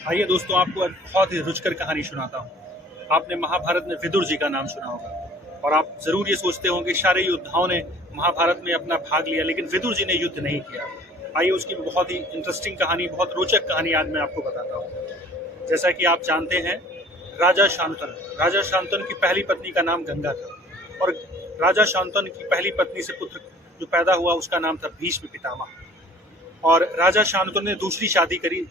आइए दोस्तों, आपको एक बहुत ही रुचिकर कहानी सुनाता हूँ। आपने महाभारत में विदुर जी का नाम सुना होगा और आप जरूर ये सोचते होंगे कि सारे योद्धाओं ने महाभारत में अपना भाग लिया, लेकिन विदुर जी ने युद्ध नहीं किया। आइए उसकी बहुत ही इंटरेस्टिंग कहानी, बहुत रोचक कहानी आज मैं आपको बताता हूँ। जैसा कि आप जानते हैं, राजा शांतनु की पहली पत्नी का नाम गंगा था और राजा शांतनु की पहली पत्नी से पुत्र जो पैदा हुआ उसका नाम था भीष्म पितामह। और राजा शांतनु ने दूसरी शादी करी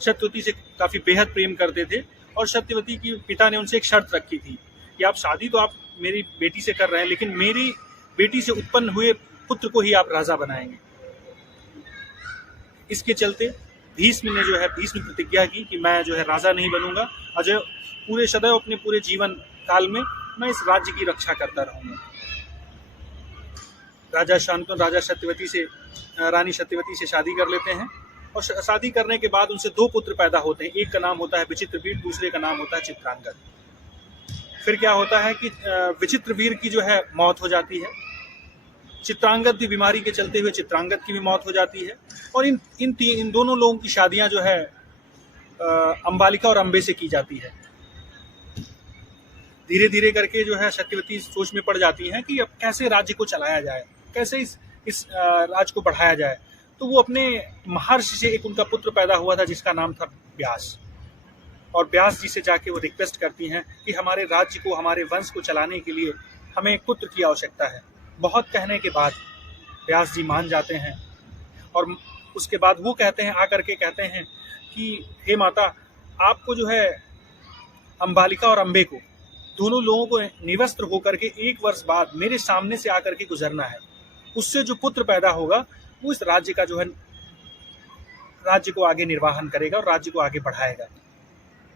सत्यवती से काफी बेहद प्रेम करते थे और सत्यवती की पिता ने उनसे एक शर्त रखी थी कि आप शादी तो आप मेरी बेटी से कर रहे हैं, लेकिन मेरी बेटी से उत्पन्न हुए पुत्र को ही आप राजा बनाएंगे। इसके चलते भीष्म प्रतिज्ञा की कि मैं जो है राजा नहीं बनूंगा, अजय पूरे सदैव अपने पूरे जीवन काल में मैं इस राज्य की रक्षा करता रहूंगा। राजा शांतनु रानी सत्यवती से शादी कर लेते हैं और शादी करने के बाद उनसे दो पुत्र पैदा होते हैं। एक का नाम होता है विचित्रवीर, दूसरे का नाम होता है चित्रांगद। फिर क्या होता है कि विचित्रवीर की जो है मौत हो जाती है, चित्रांगद की बीमारी के चलते हुए चित्रांगद की भी मौत हो जाती है और इन दोनों लोगों की शादियां जो है अंबालिका और अंबे से की जाती है। धीरे धीरे करके जो है सत्यवती सोच में पड़ जाती हैं कि अब कैसे राज्य को चलाया जाए, कैसे इस राज्य को बढ़ाया जाए। तो वो अपने महर्षि से एक उनका पुत्र पैदा हुआ था जिसका नाम था व्यास, और व्यास जी से जाके वो रिक्वेस्ट करती हैं कि हमारे राज्य को, हमारे वंश को चलाने के लिए हमें एक पुत्र की आवश्यकता है। बहुत कहने के बाद व्यास जी मान जाते हैं और उसके बाद वो आकर के कहते हैं कि हे माता, आपको जो है अंबालिका और अंबे को, दोनों लोगों को निवस्त्र होकर के 1 वर्ष बाद मेरे सामने से आकर के गुजरना है। उससे जो पुत्र पैदा होगा वो इस राज्य का जो है राज्य को आगे निर्वाहन करेगा और राज्य को आगे बढ़ाएगा।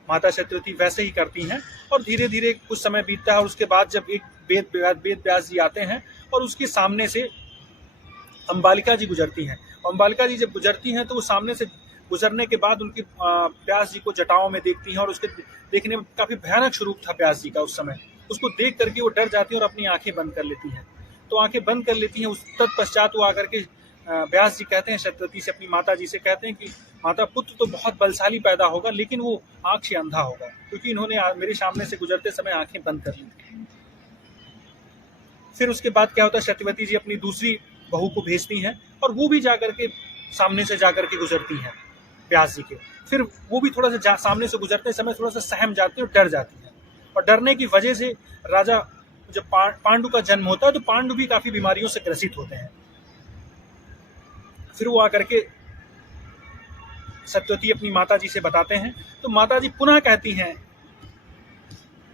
माता सत्यवती वैसे ही करती हैं और धीरे धीरे कुछ समय बीतता है और उसके बाद जब एक वेद व्यास जी आते हैं और उसके सामने से अंबालिका जी गुजरती हैं। अंबालिका जी जब गुजरती हैं तो वो सामने से गुजरने के बाद उनकी व्यास जी को जटाओं में देखती हैं और उसके देखने में काफी भयानक स्वरूप था व्यास जी का उस समय। उसको देख करके वो डर जाती हैं और अपनी आंखें बंद कर लेती हैं। तो आंखें बंद कर लेती हैं। उस तत्पश्चात वो आकर के व्यास जी कहते हैं सत्यवती से, अपनी माता जी से कहते हैं कि माता, पुत्र तो बहुत बलशाली पैदा होगा, लेकिन वो आंख से अंधा होगा, क्योंकि इन्होंने मेरे सामने से गुजरते समय आंखें बंद कर ली थी। फिर उसके बाद क्या होता है, सत्यवती जी अपनी दूसरी बहू को भेजती हैं और वो भी जाकर के सामने से जाकर के गुजरती हैं व्यास जी के। फिर वो भी थोड़ा सा सामने से गुजरते समय थोड़ा सा सहम जाती है और डर जाती है, और डरने की वजह से राजा जब पांडु का जन्म होता है तो पांडु भी काफी बीमारियों से ग्रसित होते हैं। फिर वो आकर के सत्यवती अपनी माता जी से बताते हैं तो माता जी पुनः कहती हैं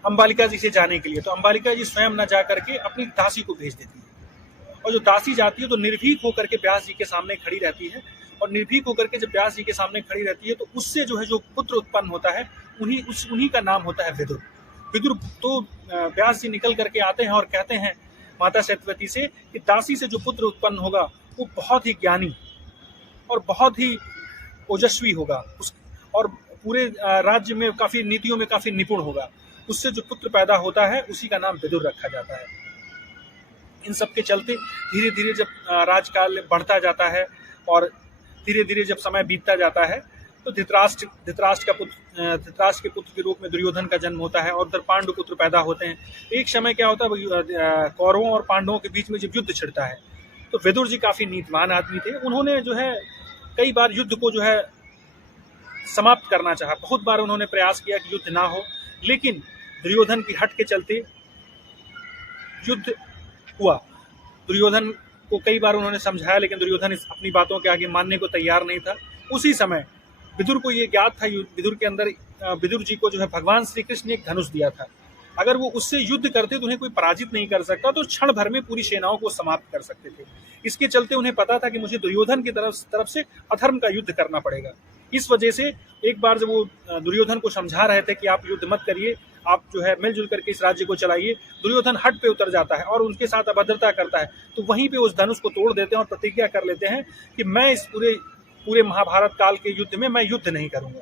अंबालिका जी से जाने के लिए। तो अंबालिका जी स्वयं न जा करके अपनी दासी को भेज देती है, और जो दासी जाती है तो निर्भीक होकर के व्यास जी के सामने खड़ी रहती है, और निर्भीक होकर के जब व्यास जी के सामने खड़ी रहती है तो उससे जो है जो पुत्र उत्पन्न होता है उन्हीं का नाम होता है विदुर। तो व्यास जी निकल करके आते हैं और कहते हैं माता सत्यवती से कि दासी से जो पुत्र उत्पन्न होगा वो बहुत ही ज्ञानी और बहुत ही ओजस्वी होगा, और पूरे राज्य में काफी नीतियों में काफी निपुण होगा। उससे जो पुत्र पैदा होता है उसी का नाम विदुर रखा जाता है। इन सब के चलते धीरे धीरे जब राजकाल बढ़ता जाता है और धीरे धीरे जब समय बीतता जाता है तो धृतराष्ट्र के पुत्र के रूप में दुर्योधन का जन्म होता है और उधर पांडु पुत्र पैदा होते हैं। एक समय क्या होता है, कौरवों और पांडवों के बीच में जब युद्ध छिड़ता है तो विदुर जी काफी नीतिवान आदमी थे। उन्होंने जो है कई बार युद्ध को जो है समाप्त करना चाहा, बहुत बार उन्होंने प्रयास किया कि युद्ध ना हो, लेकिन दुर्योधन की हट के चलते युद्ध हुआ। दुर्योधन को कई बार उन्होंने समझाया, लेकिन दुर्योधन अपनी बातों के आगे मानने को तैयार नहीं था। उसी समय विदुर को ये ज्ञात था, विदुर जी को जो है भगवान श्री कृष्ण ने एक धनुष दिया था। अगर वो उससे युद्ध करते तो उन्हें कोई पराजित नहीं कर सकता, तो क्षण भर में पूरी सेनाओं को समाप्त कर सकते थे। इसके चलते उन्हें पता था कि मुझे दुर्योधन की तरफ से अधर्म का युद्ध करना पड़ेगा। इस वजह से एक बार जब वो दुर्योधन को समझा रहे थे कि आप युद्ध मत करिए, आप जो है मिलजुल करके इस राज्य को चलाइए, दुर्योधन हट पे उतर जाता है और उनके साथ अभद्रता करता है। तो वहीं पे उस धनुष को तोड़ देते हैं और प्रतिज्ञा कर लेते हैं कि मैं इस पूरे महाभारत काल के युद्ध में मैं युद्ध नहीं करूंगा।